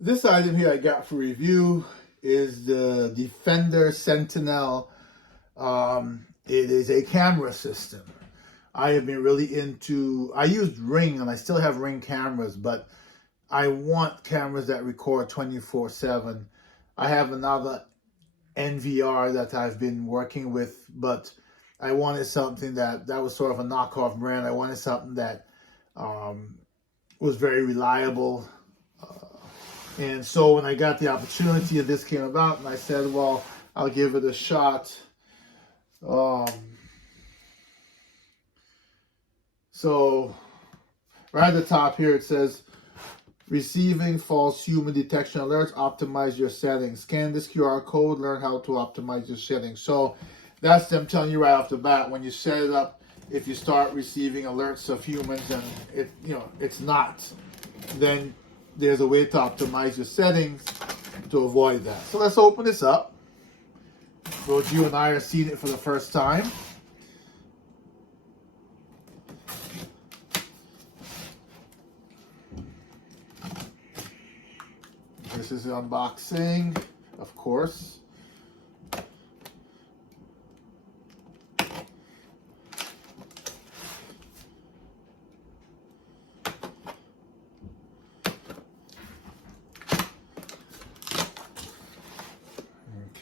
This item here I got for review is the Defender Sentinel. It is a camera system. I have been really into, I used Ring and I still have Ring cameras, but I want cameras that record 24/7. I have another NVR that I've been working with, but I wanted something that was sort of a knockoff brand. I wanted something that was very reliable. And so when I got the opportunity and this came about, and I said, well, I'll give it a shot. So right at the top here, it says, receiving false human detection alerts, optimize your settings. Scan this QR code, learn how to optimize your settings. So that's them telling you right off the bat, when you set it up, if you start receiving alerts of humans and it's not, then there's a way to optimize your settings to avoid that. So let's open this up. Both you and I are seeing it for the first time. This is the unboxing, of course.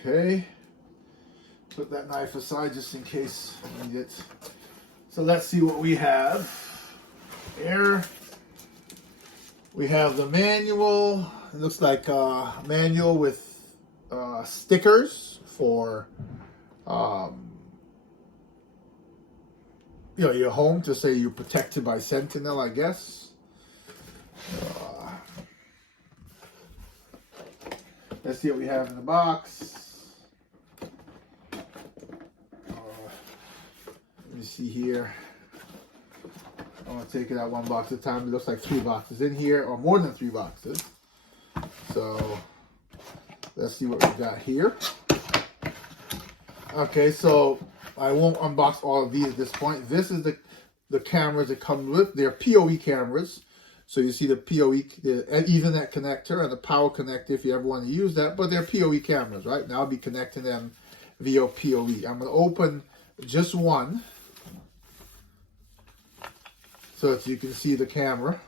Okay, put that knife aside just in case I need it. So let's see what we have here. We have the manual. It looks like a manual with stickers for your home, to say you're protected by Sentinel, I guess. Let's see what we have in the box. Let me see here. I'm going to take it out one box at a time. It looks like 3 boxes in here, or more than 3 boxes. So let's see what we got here. Okay, so I won't unbox all of these at this point. This is the cameras that come with. They're PoE cameras. So you see the PoE, the Ethernet connector and the power connector if you ever want to use that. But they're PoE cameras, right? Now I'll be connecting them via PoE. I'm going to open just one so that you can see the camera.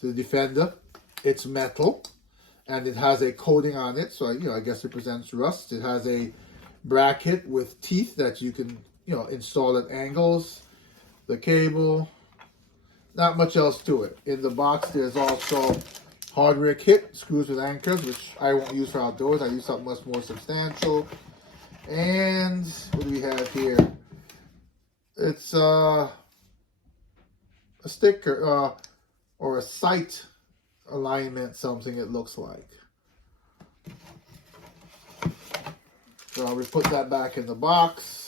So the Defender, it's metal, and it has a coating on it. So I guess it presents rust. It has a bracket with teeth that you can install at angles. The cable. Not much else to it. In the box, there's also hardware kit, screws with anchors, which I won't use for outdoors. I use something much more substantial. And what do we have here? It's a sticker or a sight alignment, something it looks like. So we put that back in the box.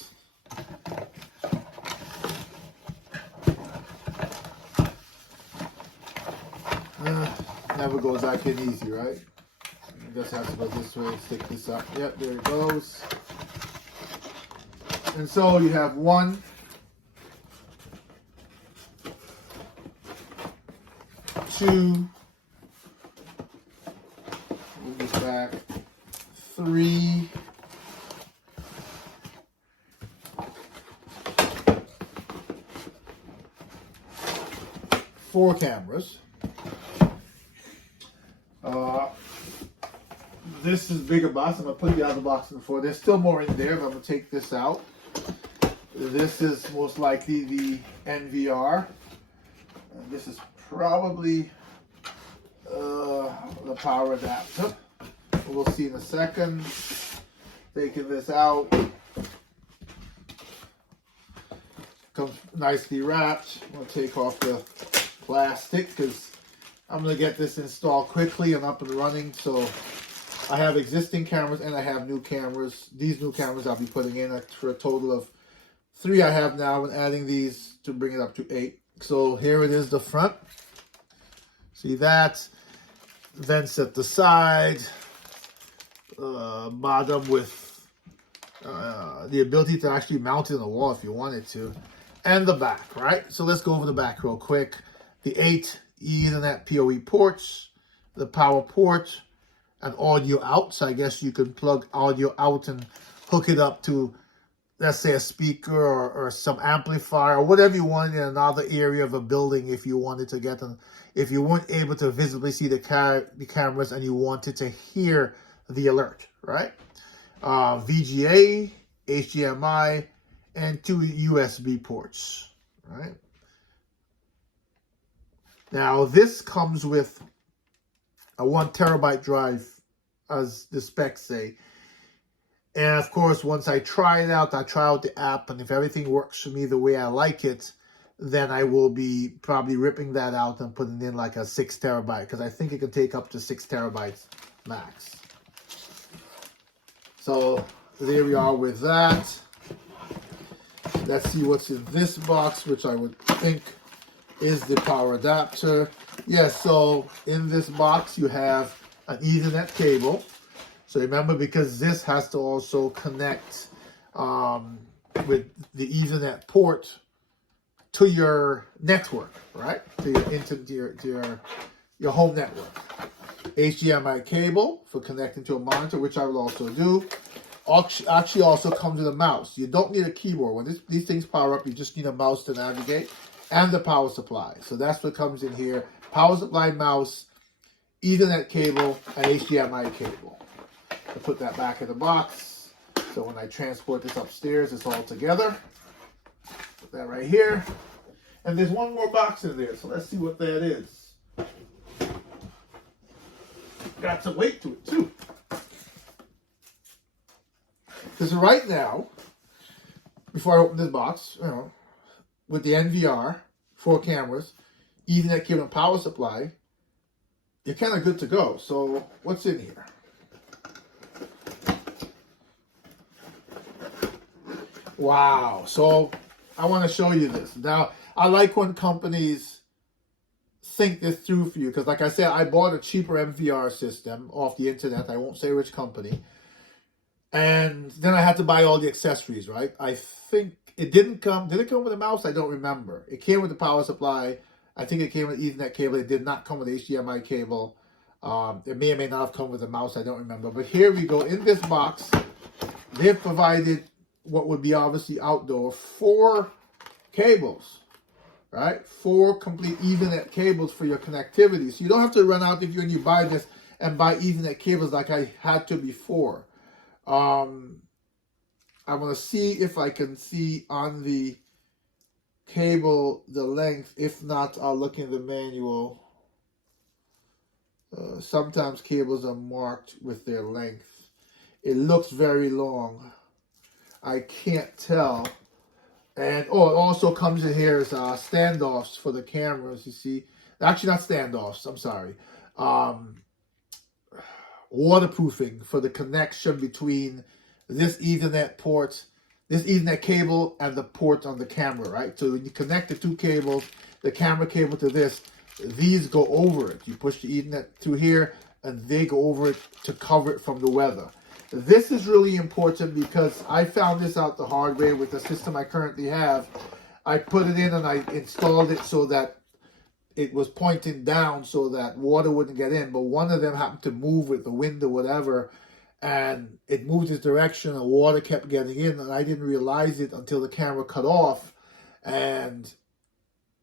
Never goes back in easy, right? You just have to go this way, stick this up. Yep, there it goes. And so you have 1, 2, move this back, 3, 4 cameras. This is bigger box. I'm going to put the other box in the floor. There's still more in there, but I'm going to take this out. This is most likely the NVR. And this is probably the power adapter. We'll see in a second. Taking this out. Comes nicely wrapped. I'm going to take off the plastic because I'm going to get this installed quickly and up and running. So I have existing cameras and I have new cameras. These new cameras I'll be putting in for a total of 3 I have now, and adding these to bring it up to 8. So here it is, the front. See that? Vents at the side. Bottom with the ability to actually mount it on the wall if you wanted to. And the back, right? So let's go over the back real quick. The 8 Ethernet PoE ports, the power port and audio out. So I guess you could plug audio out and hook it up to, let's say, a speaker or some amplifier or whatever you want in another area of a building if you wanted to get them. If you weren't able to visibly see the cameras and you wanted to hear the alert, right? VGA, HDMI, and 2 USB ports, right? Now, this comes with a 1 terabyte drive, as the specs say. And of course, once I try it out, I try out the app, and if everything works for me the way I like it, then I will be probably ripping that out and putting in like a 6 terabyte, because I think it can take up to 6 terabytes max. So there we are with that. Let's see what's in this box, which I would think is the power adapter. Yes, so in this box you have an Ethernet cable. So remember, because this has to also connect with the Ethernet port to your network, right? To your home network. HDMI cable for connecting to a monitor, which I will also do. Actually also comes with a mouse. You don't need a keyboard. When these things power up, you just need a mouse to navigate, and the power supply. So that's what comes in here. Power supply, mouse, Ethernet cable, and HDMI cable. I put that back in the box. So when I transport this upstairs, it's all together. Put that right here. And there's one more box in there, so let's see what that is. Got some weight to it too. Because right now, before I open this box, you know, with the NVR, 4 cameras, Ethernet cable and power supply, you're kind of good to go. So what's in here? Wow. So I want to show you this. Now, I like when companies think this through for you, because like I said, I bought a cheaper NVR system off the internet. I won't say which company. And then I had to buy all the accessories, right? I think it did it come with a mouse? I don't remember. It came with the power supply. I think it came with Ethernet cable. It did not come with HDMI cable. It may or may not have come with a mouse. I don't remember. But here we go. In this box, they've provided what would be obviously outdoor 4 cables, right? 4 complete Ethernet cables for your connectivity. So you don't have to run out if you buy this and buy Ethernet cables like I had to before. I'm going to see if I can see on the cable the length. If not, I'll look in the manual. Sometimes cables are marked with their length. It looks very long. I can't tell. And it also comes in here as standoffs for the cameras, you see. Actually, not standoffs, I'm sorry. Waterproofing for the connection between this Ethernet port, this Ethernet cable, and the port on the camera, right? So when you connect the 2 cables, the camera cable to this, these go over it. You push the Ethernet to here, and they go over it to cover it from the weather. This is really important because I found this out the hard way with the system I currently have. I put it in and I installed it so that it was pointing down so that water wouldn't get in. But one of them happened to move with the wind or whatever, and it moved its direction and water kept getting in, and I didn't realize it until the camera cut off. And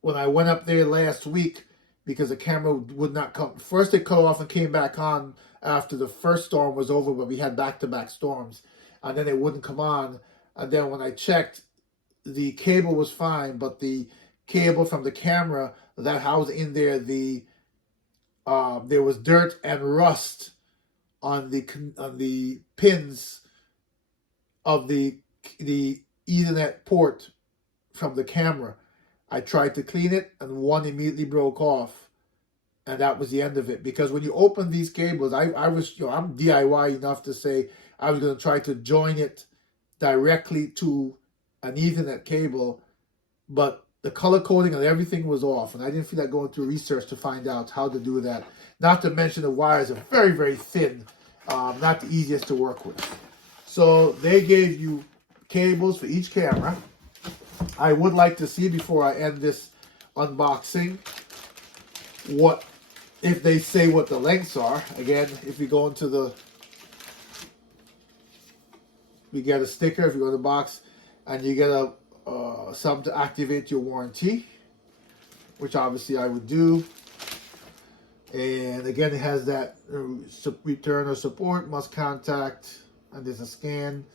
when I went up there last week, because the camera would not come, first it cut off and came back on after the first storm was over, but we had back-to-back storms, and then it wouldn't come on. And then when I checked, the cable was fine, but the cable from the camera that housed in there, there was dirt and rust on the pins of the Ethernet port from the camera. I tried to clean it, and one immediately broke off, and that was the end of it. Because when you open these cables, I'm DIY enough to say I was going to try to join it directly to an Ethernet cable, but the color coding and everything was off, and I didn't feel like going through research to find out how to do that. Not to mention the wires are very, very thin, not the easiest to work with. So they gave you cables for each camera. I would like to see, before I end this unboxing, what if they say what the lengths are. Again, if you go into the, we get a sticker if you go to the box, and you get a something to activate your warranty, which obviously I would do. And again, it has that return or support, must contact, and there's a scan.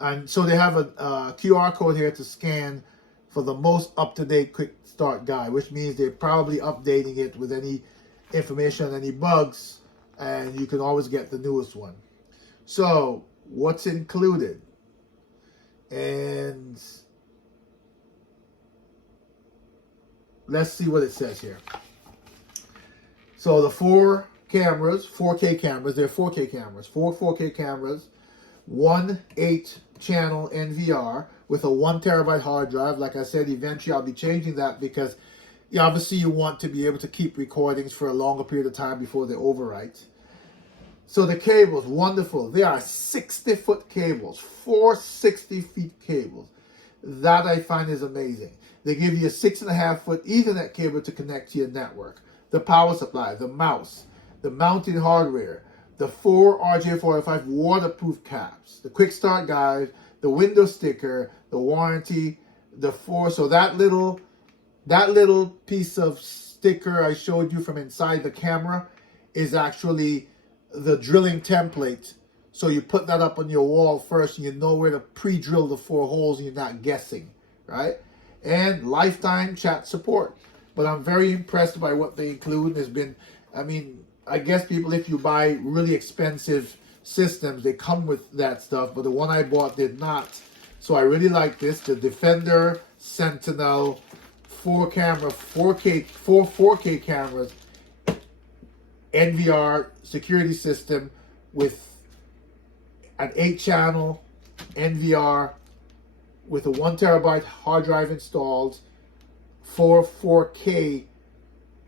And so they have a QR code here to scan for the most up-to-date quick start guide, which means they're probably updating it with any information on any bugs, and you can always get the newest one. So what's included? And let's see what it says here. So the 4 cameras, 4K cameras, they're 4K cameras, 4 4K cameras, 1 8-channel NVR with a 1 terabyte hard drive. Like I said, eventually I'll be changing that because obviously you want to be able to keep recordings for a longer period of time before they overwrite. So the cables, wonderful. They are 60-foot cables, 4 60-feet cables. That I find is amazing. They give you a 6.5-foot Ethernet cable to connect to your network. The power supply, the mouse, the mounting hardware, the 4 RJ45 waterproof caps, the quick start guide, the window sticker, the warranty, the 4. So that little piece of sticker I showed you from inside the camera is actually the drilling template. So you put that up on your wall first, and you know where to pre-drill the 4 holes, and you're not guessing, right? And lifetime chat support. But I'm very impressed by what they include. There's been, I mean, I guess people, if you buy really expensive systems, they come with that stuff, but the one I bought did not. So I really like this, the Defender Sentinel 4 4K cameras, NVR security system with an 8-channel NVR with a 1 terabyte hard drive installed, 4 4K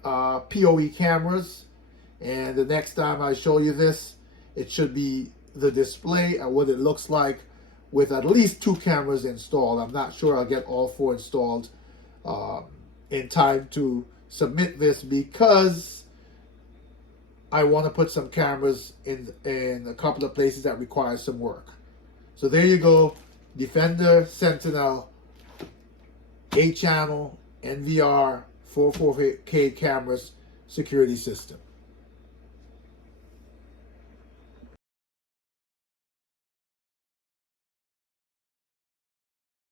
PoE cameras. And the next time I show you this, it should be the display and what it looks like with at least 2 cameras installed. I'm not sure I'll get all 4 installed in time to submit this, because I want to put some cameras in a couple of places that require some work. So there you go, Defender Sentinel 8-channel NVR 4K cameras security system.